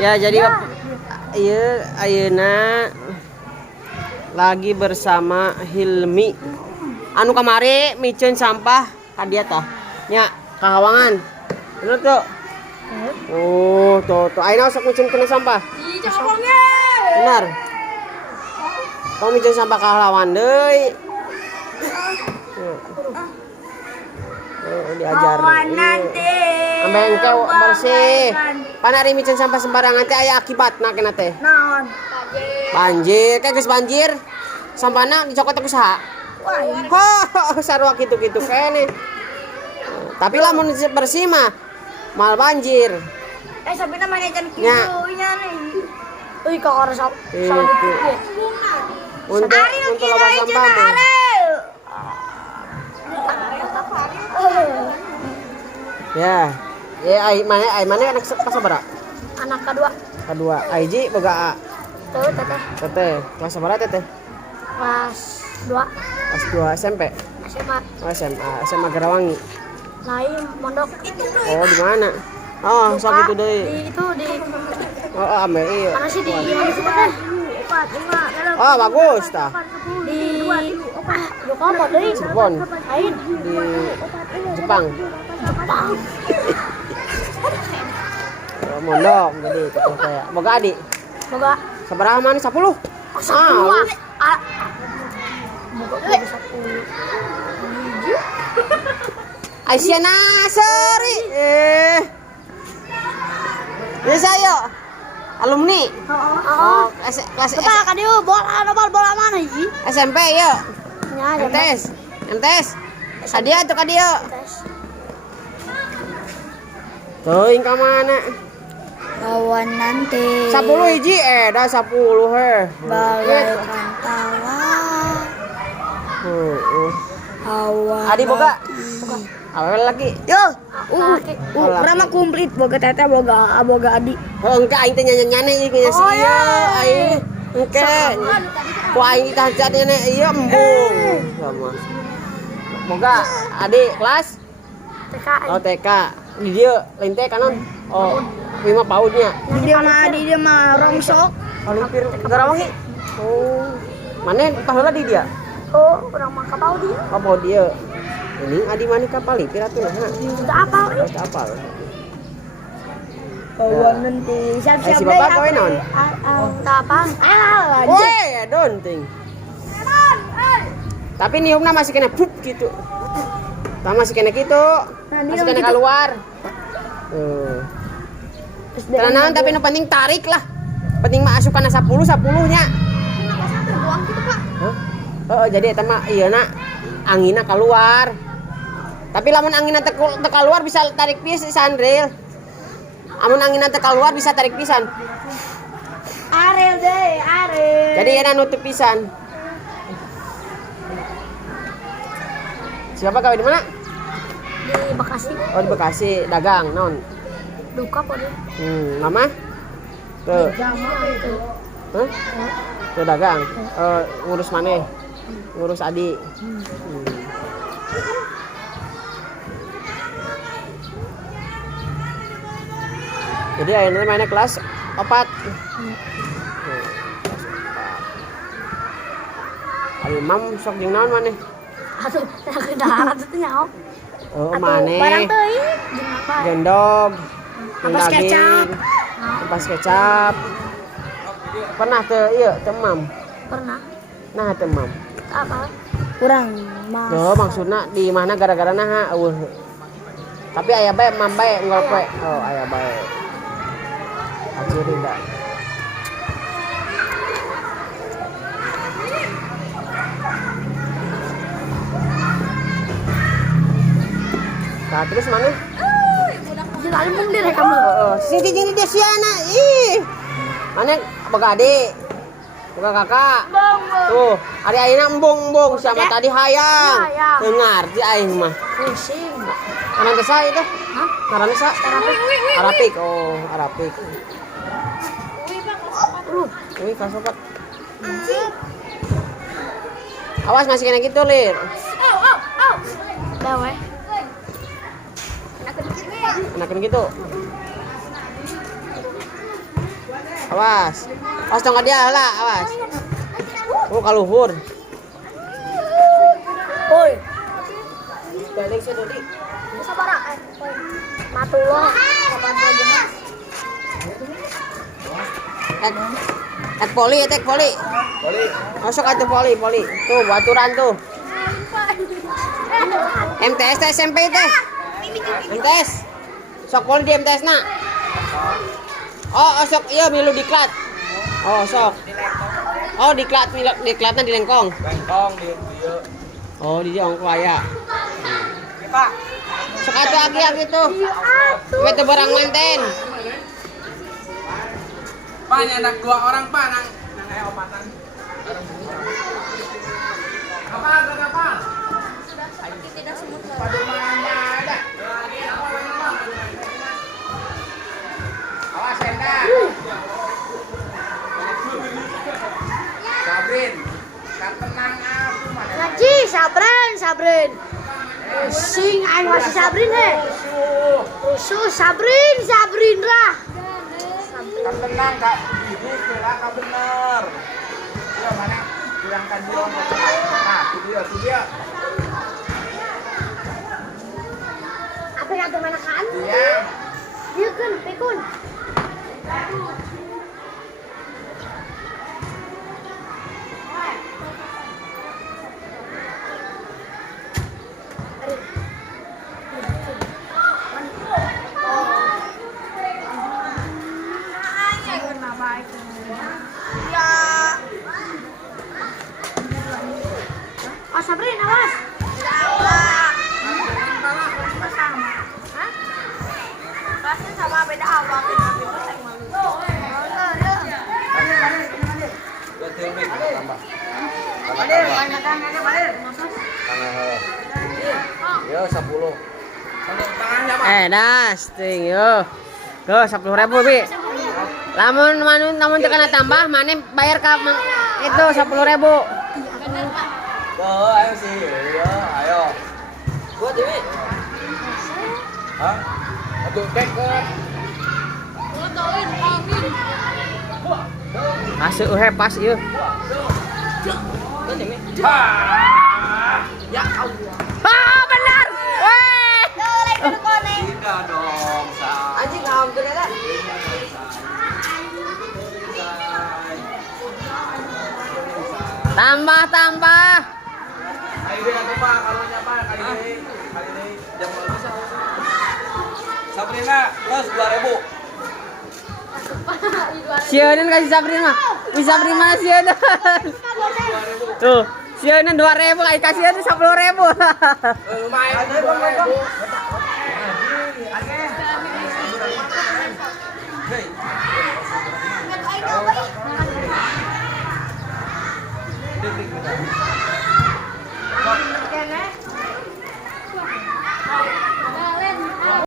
Ya jadi iya ayeuna lagi bersama Hilmi. Anu kamari miceun sampah ka dieu tah. Nya kahawangan. Bener tuh. Oh, tuh. Ayeuna sok miceun kena sampah. Benar. Kau miceun sampah ka lawan deui. Diajar. Ambe engke bersih. Pan ari miceun sampah sembarangan teh aya akibatna keneh teh. Naon? Banjir, teh geus banjir. Sampahna dicokot ku saha? Wah, sarua kitu-kitu keneh. Tapi lamun bersih mah mal banjir. Sabina mah nya kieu Nya. nya nih. Euy ka karasa. Untuk loba sampah mah. Ya. Ai mana anak sabaraha? Anak kedua. Kedua. Aiji boga Tuh teteh. teteh. Kelas sabaraha teteh? Kelas 2 Kelas 2 SMP. SMA. Oh, SMA Garawangi. Lain mondok. Oh, di mana? Oh, sok itu deui. Di Oh, ame ieu. mana sih di mana sih teteh? 4 5 dalam. Oh, bagus tah. Di Duka apa deui? Cirebon. Lain Di Jepang. Jepang. Oh, mondok jadi teteh saya. Boga adik. Boga Sabaraha mana 10? 10. Aisyana seri. Bisa yuk. Alumni. Oh, Kelas coba ka dieu bola mana hiji? SMP yuk. Nya MTS. Kadia tuh kadia. tes. Teuing ka mana? Lawan nanti 10 hiji dah 10 he. bagaikan tawa hawa Adi boga. Awal lagi. yo urang mah komplit boga teteh boga adi Engke aing teh nyanyi-nyanyi ieu geus Oh, ieu ya. aing. Engke. Ku aing kaca nyanyi ieu embung. Sama. Boga adik kelas TK oh TK. Di dieu lain teh kanon. Oh, ieu mah paudnya. di dia mah rongsok Olimpir Garawangi. Oh. Mana paheula di dia? oh urang mah kapau dia Apa dia? Ini adi mana kapal Olimpir atuh nah. sudah apal Harus apal. lawan nanti siap-siap Si bapak kowe naon? tapang Woi, donting. Tapi niupna masih kena pup gitu. Tah masih kena gitu. Masih kena keluar. Tenang tapi nu penting tarik lah. Penting mah asup kana 10 nya. Hah? Oh, jadi eta mah ieu na anginna keluar. Tapi lamun anginna teu keluar bisa tarik pisan Ril. Amun anginna teu keluar bisa tarik pisan. Arel deh Arel Jadi enak nutup pisan. Siapa kawin di mana? di Bekasi Oh di Bekasi, dagang, non. duka apa dia Mama? Tuh, huh? Tuh dagang. Ngurus mana? Ngurus adik. Jadi ayeuna mainnya kelas 4. Ari Imam sok jeung naon maneh? aduh kedarat itu nyaho Oh, maneh. barang teuing jeung apa Gendog. Ampas kecap. Ampas kecap. Pernah teu ieu teu Mam? pernah Nah teu Mam. apa kurang mas Yo maksudna di mana gara-gara naha eueuh. Tapi aya bae Mam bae ngolok we. Oh, aya bae. Ajeun da. Nah, terus mana? jangan mundur ya kamu Sini dia siana. Ih. Mana boga adik? Boga kakak? Tuh, ari ayeuna embung-embung siapa tadi hayang. Hayang. Teu ngarti aing mah. pusing Ngaran teh saha itu? hah Ngaran sa? Arapik. Oh, Arapik. Wih, kasokat. Awas masih kena gitu, Lir. dah weh Enakan gitu. Awas. Awas dong dia lah, awas. Oh, kaluhur. Oi. Balik sa dodi. Sabar ah. Matulog. At poli. Poli. Masuk atuh poli. Tuh, baturan tuh. MTS teh SMP teh. MTS. Sok poli di MTS na. Oh, sok iya milu diklat. Oh, sok. Oh, diklatna di lengkong. Lengkong di dieu. Oh, di ongko aya. Pak. Sok atuh agi tuh. We teu barang manten. Pak, nyandak 2 orang, Pak, nang aya opatan. Apa? Tidak semut. Awas, Enda. Sabrin. Kan tenang aku mana. Ngaji, Sabrin. Sing aing masih Sabrin he. Rusuh Sabrin lah. Kan tenang, Kak. Ini kira Kak bener. Iya, mana? Bilangkan dia. Nah, itu dia. Apa yang ada mana kan? Dia. Dia kan, pikun. Oh, Sabrin, awas. Rasanya sama beda apa? Yo 10. Das, ting yo. Tuh 10.000 Bi. Lamun tekan tambah mana bayar itu 10.000. Tuh, ayo sih. Ayo. Buat Dewi. Hah? Atuh kek ke. Masuk pas ieu. Ya Allah. Ah, benar. Weh. Tidak dong, Sa. Anjing hampir ada. Tambah. Kali ini atuh Pak, karunya Pak, kali ini jam berapa sih? Sabrina, terus 2.000. Sieun kasih Sabrin mah. Bisa beri mana sieun. Tuh, sieun 2.000 kasih 10.000. Lumayan 2.000.